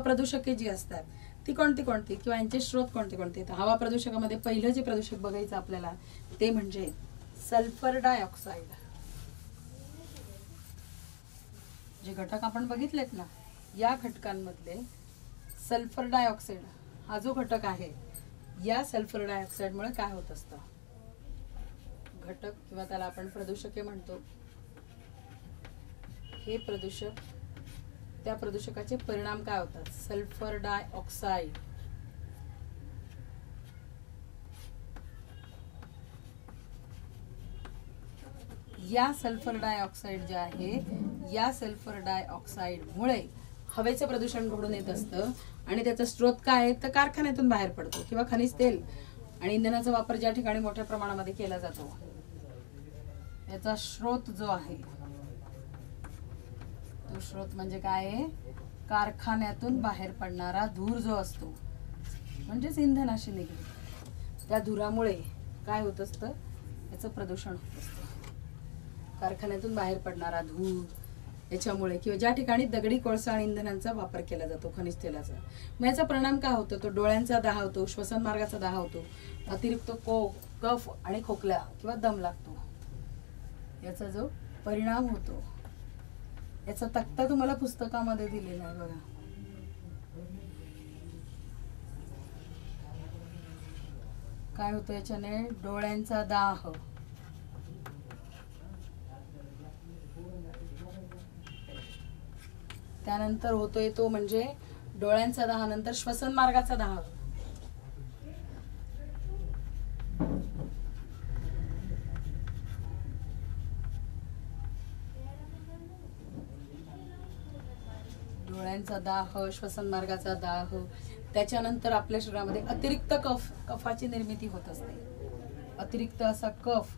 प्रदूषके जी असतात ती कोणती कोणती किंवा यांचे स्रोत कोणते कोणते. तर हवा प्रदूषकामध्ये पहिलं जे प्रदूषक बघायचं आपल्याला ते म्हणजे सल्फर डायऑक्साईड. जे घटक आपण बघितलेत ना, या घटकांमधले सल्फर डायऑक्साईड हा जो घटक आहे, या सल्फर डायऑक्साईडमुळे काय होत असतं, घटक किंवा त्याला आपण प्रदूषके म्हणतो, हे प्रदूषक, त्या प्रदूषकाचे परिणाम काय होतात. सल्फर डायऑक्साईड या सल्फर डायऑक्साईड जे आहे, या सल्फर डायऑक्साईडमुळे हवेचं प्रदूषण घडून येत असतं आणि त्याचा स्रोत काय आहे तर कारखान्यातून बाहेर पडतो किंवा खनिज तेल आणि इंधनाचा वापर ज्या ठिकाणी मोठ्या प्रमाणामध्ये केला जातो, याचा स्रोत जो आहे तो स्रोत म्हणजे काय आहे, कारखान्यातून बाहेर पडणारा धूर जो असतो, म्हणजेच इंधनाशी निगडीत त्या धुरामुळे काय होत असतं, याचं प्रदूषण होत असतं. कारखान्यातून बाहेर पडणारा धूर याच्यामुळे किंवा ज्या ठिकाणी दगडी कोळसा आणि इंधनांचा वापर केला जातो खनिज तेलाचा, मग याचा परिणाम काय होतो, तो डोळ्यांचा दाह होतो, श्वसन मार्गाचा दाह होतो, अतिरिक्त कफ आणि खोकला किंवा दम लागतो, याचा जो परिणाम होतो याचा तक्ता तुम्हाला पुस्तकामध्ये दिलेला आहे बघा. काय होतं याच्याने, डोळ्यांचा दाह, त्यानंतर होतोय तो म्हणजे डोळ्यांचा दाह, नंतर श्वसन मार्गाचा दाह, डोळ्यांचा दाह, श्वसन मार्गाचा दाह, त्याच्यानंतर आपल्या शरीरामध्ये अतिरिक्त कफाची निर्मिती होत असते. अतिरिक्त असा कफ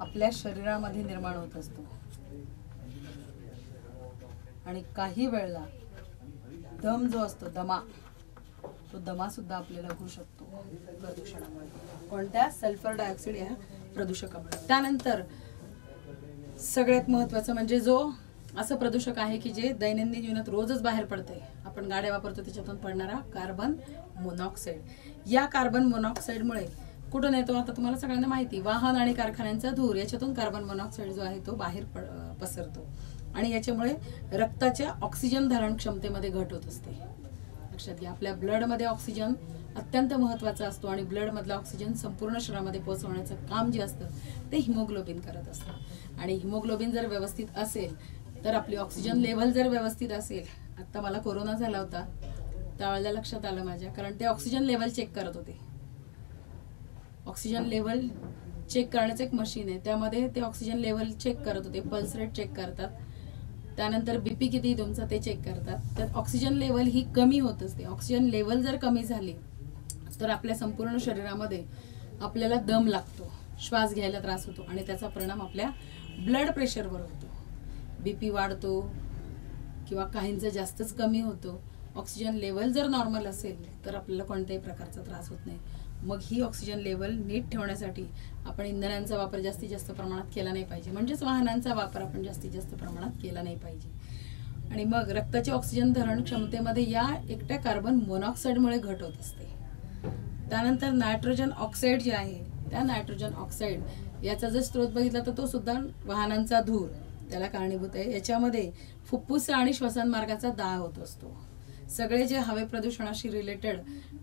आपल्या शरीरामध्ये निर्माण होत असतो आणि काही वेळेला दम जो असतो, तो दमा सुद्धा आपल्याला होऊ शकतो प्रदूषणामुळे, कोणत्या, सल्फर डायऑक्साईड या प्रदूषकामुळे. त्यानंतर सगळ्यात महत्वाचं म्हणजे जो असं प्रदूषक आहे की जे दैनंदिन जीवनात रोजच बाहेर पडते, आपण गाड्या वापरतो त्याच्यातून पडणारा कार्बन मोनॉक्साईड. या कार्बन मोनॉक्साईडमुळे कुठून येतो आता तुम्हाला सगळ्यांना माहिती, वाहन आणि कारखान्यांचा धूर याच्यातून कार्बन मोनॉक्साईड जो आहे तो बाहेर पसरतो आणि याच्यामुळे रक्ताच्या ऑक्सिजन धारण क्षमतेमध्ये घट होत असते. लक्षात घ्या, आपल्या ब्लडमध्ये ऑक्सिजन अत्यंत महत्वाचा असतो आणि ब्लड मधला ऑक्सिजन संपूर्ण शरीरामध्ये पोहोचवण्याचं काम जे असतं ते हिमोग्लोबिन करत असतं आणि हिमोग्लोबिन जर व्यवस्थित असेल तर आपली ऑक्सिजन लेव्हल जर व्यवस्थित असेल. आता मला कोरोना झाला होता त्यावेळेला लक्षात आलं माझ्या, कारण ते ऑक्सिजन लेव्हल चेक करत होते. ऑक्सिजन लेव्हल चेक करण्याचं एक मशीन आहे, त्यामध्ये ते ऑक्सिजन लेव्हल चेक करत होते, पल्स रेट चेक करतात, त्यानंतर बीपी किती तुमचा ते चेक करतात. तर ऑक्सिजन लेव्हल ही कमी होत असते. ऑक्सिजन लेव्हल जर कमी झाली तर आपल्या संपूर्ण शरीरामध्ये आपल्याला दम लागतो, श्वास घ्यायला त्रास होतो आणि त्याचा परिणाम आपल्या ब्लड प्रेशरवर होतो. बीपी वाढतो किंवा काहींचं जास्तच कमी होतो. ऑक्सिजन लेव्हल जर नॉर्मल असेल तर आपल्याला कोणत्याही प्रकारचा त्रास होत नाही. मग ही ऑक्सिजन लेव्हल नीट ठेवण्यासाठी आपण इंधनांचा वापर जास्तीत जास्त प्रमाणात केला नाही पाहिजे, म्हणजेच वाहनांचा वापर आपण जास्तीत जास्त प्रमाणात केला नाही पाहिजे. आणि मग रक्ताची ऑक्सिजन धारण क्षमतेमध्ये या एकट्या कार्बन मोनॉक्साईडमुळे घट होत असते. त्यानंतर नायट्रोजन ऑक्साईड जे आहे, त्या नायट्रोजन ऑक्साईड याचा जर स्रोत बघितला तर तो सुद्धा वाहनांचा धूर त्याला कारणीभूत आहे. याच्यामध्ये फुफ्फुस आणि श्वसन मार्गाचा दाह होत असतो. सगळे जे हवे प्रदूषणाशी रिलेटेड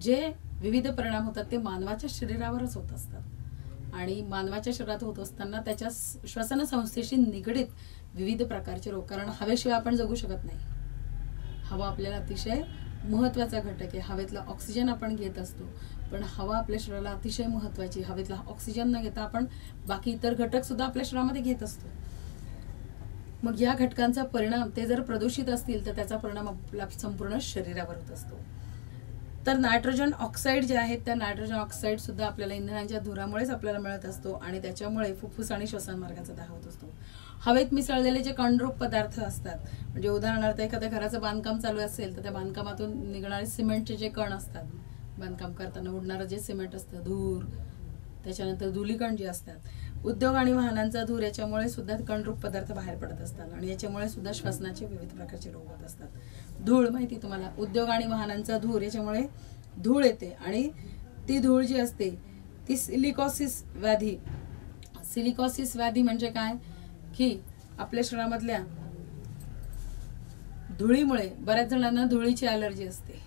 जे विविध परिणाम होतात ते मानवाच्या शरीरावरच होत असतात आणि मानवाच्या शरीरात होत असताना त्याच्या श्वसन संस्थेशी निगडीत विविध प्रकारचे रोग, कारण हवेशिवाय आपण जगू शकत नाही. हवा आपल्याला अतिशय महत्वाचा घटक आहे. हवेतला ऑक्सिजन आपण घेत असतो, पण हवा आपल्या शरीराला अतिशय महत्वाची. हवेतला ऑक्सिजन न घेता आपण बाकी इतर घटक सुद्धा आपल्या शरीरामध्ये घेत असतो. मग या घटकांचा परिणाम ते जर प्रदूषित असतील तर त्याचा परिणाम आपल्या संपूर्ण शरीरावर होत असतो. तर नायट्रोजन ऑक्साईड जे आहेत त्या नायट्रोजन ऑक्साईड सुद्धा आपल्याला इंधनांच्या धुरामुळेच आपल्याला मिळत असतो आणि त्याच्यामुळे फुफ्फुस आणि श्वसन मार्गाचा दाह होत असतो. हवेत मिसळलेले जे कणरूप पदार्थ असतात, म्हणजे उदाहरणार्थ एखाद्या घराचं बांधकाम चालू असेल तर त्या बांधकामातून निघणारे सिमेंटचे जे कण असतात, बांधकाम करताना उडणारं जे सिमेंट असतं, धूर, त्याच्यानंतर धुलीकण जे असतात, उद्योग आणि वाहनांचा धूर याच्यामुळे सुद्धा कणरूप पदार्थ बाहेर पडत असतात आणि याच्यामुळे सुद्धा श्वसनाचे विविध प्रकारचे रोग होत असतात. धूळ माहिती तुम्हाला, उद्योग आणि वाहनांचा धूर, याच्यामुळे धूळ येते आणि ती धूळ जी असते ती सिलिकॉसिस व्याधी. सिलिकॉसिस व्याधी म्हणजे काय की आपल्या शरीरामधल्या धुळीमुळे बऱ्याच जणांना धुळीची ॲलर्जी असते,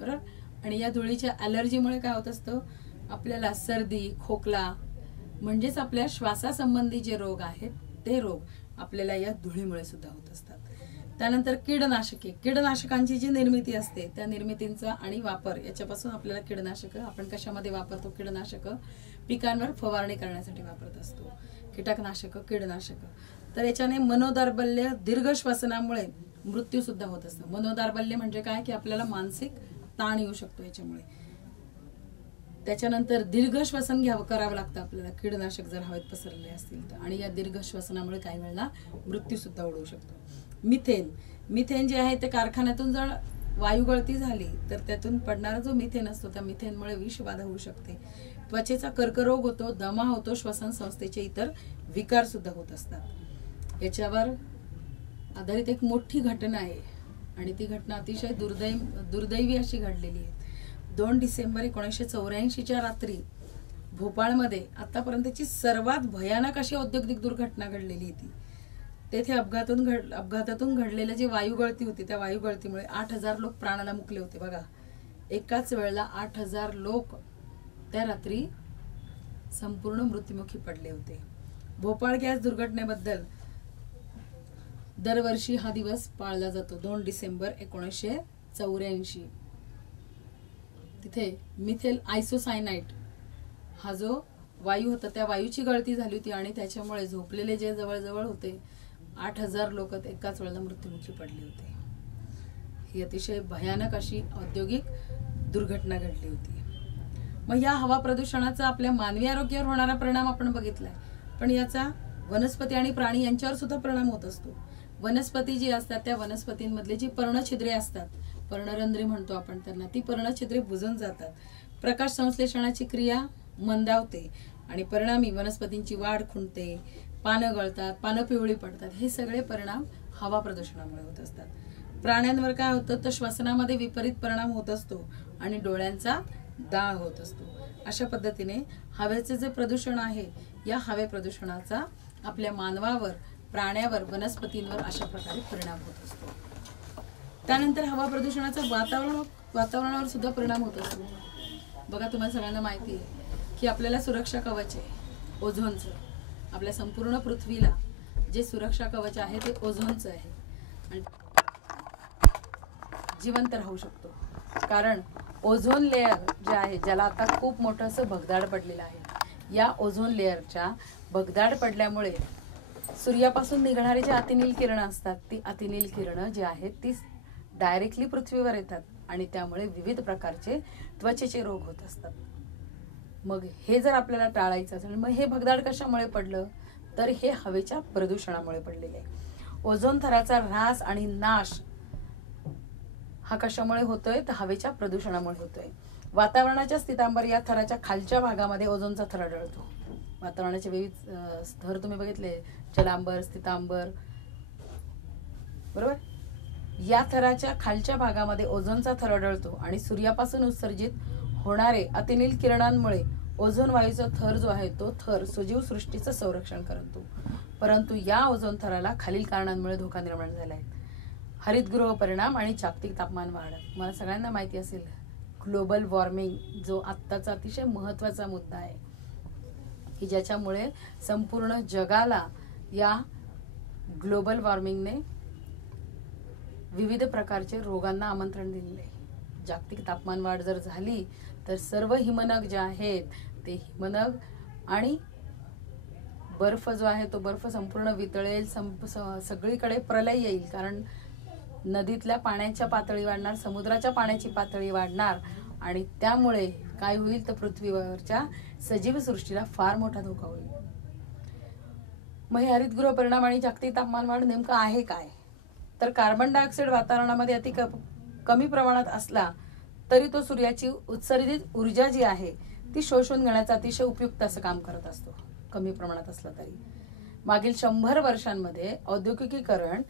बरोबर. आणि या धुळीच्या ॲलर्जीमुळे काय होत असतं, आपल्याला सर्दी, खोकला म्हणजेच आपल्या श्वासासंबंधी जे रोग आहेत ते रोग आपल्याला या धुळीमुळे सुद्धा होत असतात. त्यानंतर कीडनाशके, कीडनाशकांची जी निर्मिती असते त्या निर्मितींचा आणि वापर याच्यापासून आपल्याला कीडनाशक आपण कशामध्ये वापरतो, कीडनाशक पिकांवर फवारणी करण्यासाठी वापरत असतो, कीटकनाशक, कीडनाशक. तर याच्याने मनोदौर्बल्य, दीर्घ श्वसनामुळे मृत्यू सुद्धा होत असतं. मनोदौर्बल्य म्हणजे काय की आपल्याला मानसिक ताण येऊ शकतो याच्यामुळे. त्याच्यानंतर दीर्घ श्वसन करावं लागतं आपल्याला कीडनाशक जर हवेत पसरले असतील तर, आणि या दीर्घ श्वसनामुळे काही वेळेला मृत्यू सुद्धा ओढवू शकतो. मिथेन, मिथेन जे आहे ते कारखान्यातून जर वायू गळती झाली तर त्यातून पडणारा जो मिथेन असतो त्या मिथेनमुळे विषबाधा होऊ शकते, त्वचेचा कर्करोग होतो, दमा होतो, श्वसन संस्थेचे इतर विकार सुद्धा होत असतात. याच्यावर आधारित एक मोठी घटना आहे आणि ती घटना अतिशय दुर्दैवी अशी घडलेली आहे. 2 डिसेंबर 1984 रात्री भोपाळमध्ये आतापर्यंतची सर्वात भयानक अशी औद्योगिक दुर्घटना घडलेली होती. तेथे अपघातातून घडलेल्या जी वायू गळती होती त्या वायू गळतीमुळे 8,000 लोक प्राणाला मुकले होते. बघा, एकाच वेळेला 8,000 लोक त्या रात्री संपूर्ण मृत्युमुखी पडले होते. भोपाळ गॅस दुर्घटनेबद्दल दरवर्षी हा दिवस पाळला जातो. 2 डिसेंबर 1984 तिथे मिथेल आयसोसायनाइट हा जो वायू होता त्या वायूची गळती झाली होती आणि त्याच्यामुळे झोपलेले जे जवळजवळ होते 8,000 लोक एकाच वेळेला मृत्युमुखी पडले होते. ही अतिशय भयानक अशी औद्योगिक दुर्घटना घडली होती. मग या हवा प्रदूषणाचा आपल्या मानवी आरोग्यावर होणारा परिणाम आपण बघितलाय, पण याचा वनस्पती आणि प्राणी यांच्यावर सुद्धा परिणाम होत असतो. वनस्पती जी असतात त्या वनस्पतींमधले जी पर्णछिद्रे असतात, पर्णरंध्रे म्हणतो आपण त्यांना, ती पर्णछिद्रे बुजून जातात. प्रकाश संश्लेषणाची क्रिया मंदावते आणि परिणामी वनस्पतींची वाढ खुंटते, पानं गळतात, पानं पिवळी पडतात. हे सगळे परिणाम हवा प्रदूषणामुळे होत असतात. प्राण्यांवर काय होतं तर श्वसनामध्ये विपरीत परिणाम होत असतो आणि डोळ्यांचा दाह होत असतो. अशा पद्धतीने हवेचे जे प्रदूषण आहे या हवे प्रदूषणाचा आपल्या मानवावर, प्राण्यावर, वनस्पतींवर अशा प्रकारे परिणाम होत असतो. त्यानंतर हवा प्रदूषणाचा वातावरणावर सुद्धा परिणाम होत असतो. बघा, तुम्हाला सगळ्यांना माहिती आहे की आपल्याला सुरक्षा कवच आहे ओझोनचं. आपल्या संपूर्ण पृथ्वीला जे सुरक्षा कवच आहे ते ओझोनचं आहे आणि जिवंत राहू शकतो. कारण ओझोन लेअर जे आहे, ज्याला आता खूप मोठं असं भगदाड पडलेलं आहे, या ओझोन लेअरच्या भगदाड पडल्यामुळे सूर्यापासून निघणारे जे अतिनील किरण असतात, ती अतिनील किरण जी आहेत ती डायरेक्टली पृथ्वीवर येतात आणि त्यामुळे विविध प्रकारचे त्वचेचे रोग होत असतात. मग हे जर आपल्याला टाळायचं असेल, मग हे भगदाड कशामुळे पडलं तर हे हवेच्या प्रदूषणामुळे पडलेले आहे. ओझोन थराचा ऱ्हास आणि नाश हा कशामुळे होतोय तर हवेच्या प्रदूषणामुळे होतोय. वातावरणाच्या स्थितांबर या थराच्या खालच्या भागामध्ये ओझोनचा थर आढळतो. वातावरणाचे विविध स्तर तुम्ही बघितले, जलांबर, स्थितांबर, बरोबर. या थराच्या खालच्या भागामध्ये ओझोनचा थर आढळतो आणि सूर्यापासून उत्सर्जित होणारे अतिनील किरणांमुळे ओझोन वायूचा थर जो आहे तो थर सजीव सृष्टीचं संरक्षण करतो. परंतु या ओझोन थराला खालील कारणांमुळे धोका निर्माण झाला आहे. हरितगृह परिणाम आणि जागतिक तापमान वाढ. मला सगळ्यांना माहिती असेल ग्लोबल वॉर्मिंग, जो आत्ताचा अतिशय महत्वाचा मुद्दा आहे की ज्याच्यामुळे संपूर्ण जगाला या ग्लोबल वॉर्मिंगने विविध प्रकारचे रोगांना आमंत्रण दिलेले आहे. जागतिक तापमान वाढ जर झाली तर सर्व हिमनग जे आहेत ते हिमनग आणि बर्फ जो आहे तो बर्फ संपूर्ण वितळेल, सगळीकडे प्रलय येईल. कारण नदीतल्या पाण्याच्या पातळी वाढणार, समुद्राच्या पाण्याची पातळी वाढणार आणि त्यामुळे काय होईल तर पृथ्वीवरच्या सजीव सृष्टीला फार मोठा धोका होईल. मग हे हरितगृह परिणाम आणि जागतिक तापमान वाढ नेमकं आहे काय तर कार्बन डायऑक्साईड वातावरणामध्ये अति कमी प्रमाणात असला तरी तो सूर्याची उत्सर्जित ऊर्जा जी आहे ती शोषून घेण्याचं अतिशय उपयुक्त असं काम करत असतो, कमी प्रमाणात असला तरी. मागील 100 वर्षांमध्ये औद्योगिकीकरण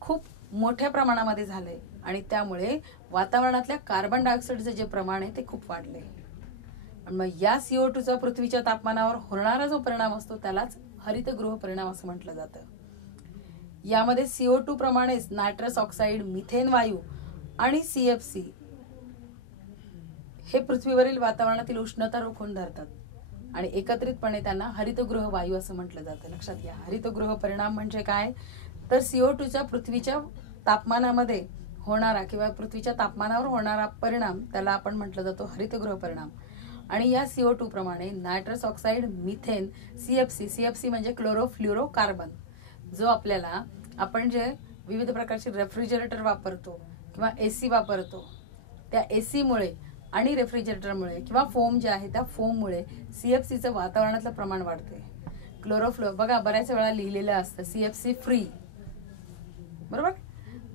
खूप मोठ्या प्रमाणामध्ये झालंय आणि त्यामुळे वातावरणातल्या कार्बन डायऑक्साईडचं जे प्रमाण आहे ते खूप वाढलंय. आणि मग या CO2चा पृथ्वीच्या तापमानावर होणारा जो परिणाम असतो त्यालाच हरितगृह परिणाम असं म्हटलं जातं. यामध्ये CO2 प्रमाणेच नायट्रस ऑक्साईड, मिथेन वायू आणि CFC हे पृथ्वीवरील वातावरणातील उष्णता रोखून धरतात आणि एकत्रितपणे त्यांना हरितगृह वायू असं म्हटलं जातं. लक्षात घ्या, हरितगृह परिणाम म्हणजे काय, तर CO2च्या पृथ्वीच्या तापमानामध्ये होणारा किंवा पृथ्वीच्या तापमानावर होणारा परिणाम त्याला आपण म्हटलं जातो हरितगृह परिणाम. आणि या CO2 प्रमाणे नायट्रस ऑक्साईड, मिथेन, CFC म्हणजे क्लोरोफ्ल्युरो कार्बन, जो आपल्याला आपण जे विविध प्रकारचे रेफ्रिजरेटर वापरतो किंवा AC वापरतो त्या AC मुळे आणि रेफ्रिजरेटरमुळे किंवा फोम जे आहे त्या फोममुळे CFCचं वातावरणातलं प्रमाण वाढते. क्लोरोफ्लोरो बघा बऱ्याच वेळा लिहिलेलं असतं CFC फ्री, बरोबर.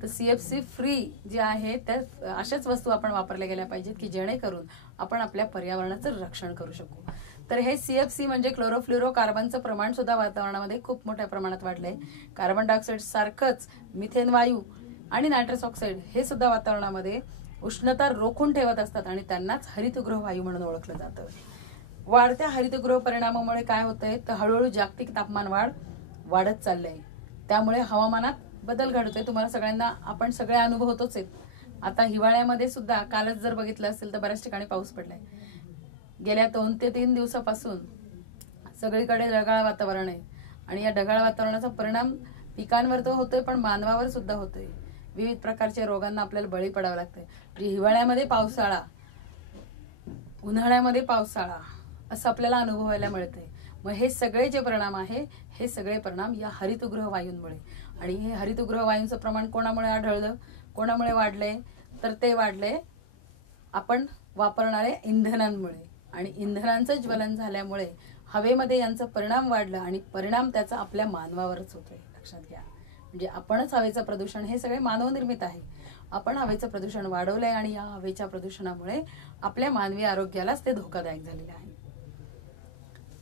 तर CFC फ्री जे आहे त्या अशाच वस्तू आपण वापरल्या गेल्या पाहिजेत की जेणेकरून आपण आपल्या पर्यावरणाचं रक्षण करू शकू. तर हे CFC म्हणजे क्लोरोफ्ल्युरो कार्बनचं प्रमाण सुद्धा वातावरणामध्ये खूप मोठ्या प्रमाणात वाढलंय. कार्बन डायऑक्साईड सारखंच मिथेन वायू आणि नायट्रस ऑक्साईड हे सुद्धा वातावरणामध्ये उष्णता रोखून ठेवत असतात आणि त्यांनाच हरितगृह वायू म्हणून ओळखलं जातं. वाढत्या हरितगृह परिणामामुळे काय होतंय तर हळूहळू जागतिक तापमान वाढत चाललंय. त्यामुळे हवामानात बदल घडतोय. तुम्हाला सगळ्यांना आपण सगळे अनुभवतोच आहेत. आता हिवाळ्यामध्ये सुद्धा कालच जर बघितलं असेल तर बऱ्याच ठिकाणी पाऊस पडलाय. गेल्या 2 ते 3 दिवसापासून सगळीकडे ढगाळ वातावरण आहे आणि या ढगाळ वातावरणाचा परिणाम पिकांवर तर होतोय पण मानवावर सुद्धा होतोय. विविध प्रकारच्या रोगांना आपल्याला बळी पडावं लागतंय. हिवाळ्यामध्ये पावसाळा, उन्हाळ्यामध्ये पावसाळा असं आपल्याला अनुभवायला मिळतंय. मग हे सगळे जे परिणाम आहे हे सगळे परिणाम या हरितगृह वायूंमुळे. आणि हे हरितगृह वायूंचं प्रमाण कोणामुळे आढळलं, कोणामुळे वाढलंय तर ते वाढलंय आपण वापरणारे इंधनांमुळे. आणि इंधनांचं ज्वलन झाल्यामुळे हवेमध्ये यांचा परिणाम वाढला आणि परिणाम त्याचा आपल्या मानवावरच होतोय. लक्षात घ्या, म्हणजे आपणच हवेचं प्रदूषण हे सगळे मानवनिर्मित आहे. आपण हवेचं प्रदूषण वाढवलंय आणि या हवेच्या प्रदूषणामुळे आपल्या मानवी आरोग्यालाच ते धोकादायक झालेले आहे.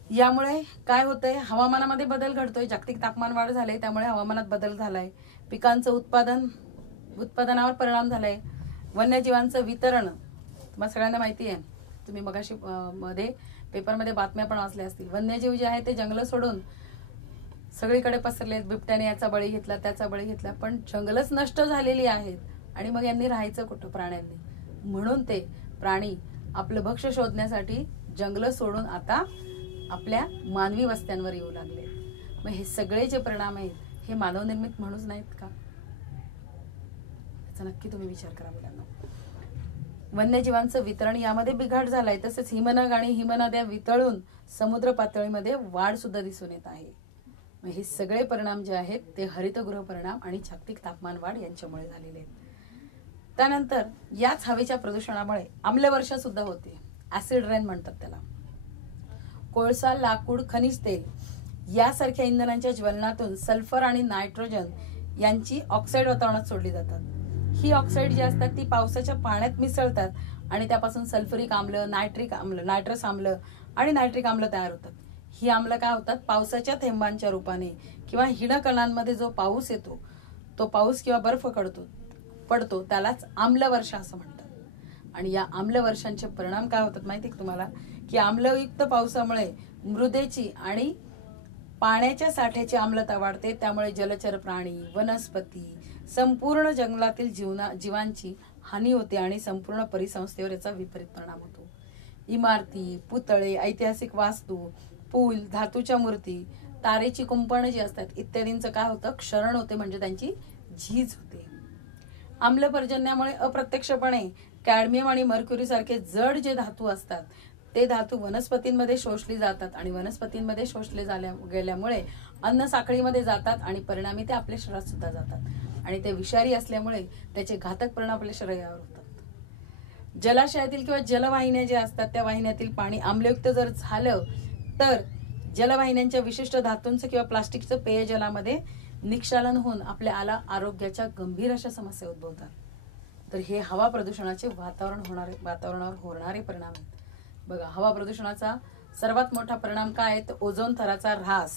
यामुळे काय होतंय, हवामानामध्ये बदल घडतोय. जागतिक तापमान वाढ झाले त्यामुळे हवामानात बदल झालाय. पिकांचं उत्पादनावर परिणाम झालाय. वन्यजीवांचं वितरण तुम्हाला सगळ्यांना माहिती आहे. तुम्ही मगाशी मध्ये पेपरमध्ये बातम्या पण वाचल्या असतील. वन्यजीव जे आहे ते जंगल सोडून सगळीकडे पसरलेत. बिबट्याने याचा बळी घेतला, त्याचा बळी घेतला, पण जंगलच नष्ट झालेली आहेत आणि मग यांनी राहायचं कुठं प्राण्यांनी. म्हणून ते प्राणी आपलं भक्ष्य शोधण्यासाठी जंगल सोडून आता आपल्या मानवी वस्त्यांवर येऊ लागले. मग हे सगळे जे परिणाम आहेत हे मानवनिर्मित म्हणूच नाहीत का, याचा नक्की तुम्ही विचार करा मुलांना. वन्यजीवांचं वितरण यामध्ये बिघाड झालाय. तसेच हिमनग आणि हिमनद्या वितळून समुद्र पातळीमध्ये वाढ सुद्धा दिसून येत आहे. मग हे सगळे परिणाम जे आहेत ते हरितगृह परिणाम आणि जागतिक तापमान वाढ यांच्यामुळे झालेले आहेत. त्यानंतर याच हवेच्या प्रदूषणामुळे आम्लवर्षा सुद्धा होते. ऍसिड रेन म्हणतात त्याला. कोळसा, लाकूड, खनिज तेल यासारख्या इंधनांच्या ज्वलनातून सल्फर आणि नायट्रोजन यांची ऑक्साईड वातावरणात सोडली जातात. ही ऑक्साईड जी असतात ती पावसाच्या पाण्यात मिसळतात आणि त्यापासून सल्फ्युरिक आम्ल, नायट्रिक आम्ल, नायट्रस आम्ल आणि नायट्रिक आम्ल तयार होतात. ही आम्ल काय होतात, पावसाच्या थेंबांच्या रूपाने किंवा हिमकणांमध्ये जो पाऊस येतो, तो पाऊस किंवा बर्फ पडतो त्यालाच आम्लवर्षा असं म्हणतात. आणि या आम्लवर्षांचे परिणाम काय होतात माहिती का तुम्हाला, की आम्लयुक्त पावसामुळे मृदेची आणि पाण्याच्या साठ्याची आम्लता वाढते. त्यामुळे जलचर प्राणी, वनस्पती, संपूर्ण जंगलातील जीवांची हानी होते आणि संपूर्ण परिसंस्थेवर याचा विपरीत परिणाम होतो. इमारती, पुतळे, ऐतिहासिक वास्तू, पूल, धातूच्या मूर्ती, तारेची कुंपणं जी असतात इत्यादींचं काय होतं, क्षरण होते, म्हणजे त्यांची झीज होते. आम्लपर्जन्यामुळे अप्रत्यक्षपणे कॅडमियम आणि मर्क्युरी सारखे जड जे धातू असतात ते धातू वनस्पतींमध्ये शोषले जातात आणि वनस्पतींमध्ये शोषले गेल्यामुळे अन्न साखळीमध्ये जातात आणि परिणामी ते आपल्या शरीरात सुद्धा जातात आणि ते विषारी असल्यामुळे त्याचे घातक परिणाम आपल्या शरीरावर होतात. जलाशयातील किंवा जलवाहिन्या ज्या असतात त्या वाहिन्यातील पाणी आम्लयुक्त जर झालं तर जलवाहिन्यांच्या विशिष्ट धातूंचं किंवा प्लास्टिकचं पेयजलामध्ये निक्षालन होऊन आपल्या आरोग्याच्या गंभीर अशा समस्या उद्भवतात. तर हे हवा प्रदूषणाचे वातावरणावर होणारे परिणाम आहेत. बघा, हवा प्रदूषणाचा सर्वात मोठा परिणाम काय आहे तर ओझोन थराचा ऱ्हास.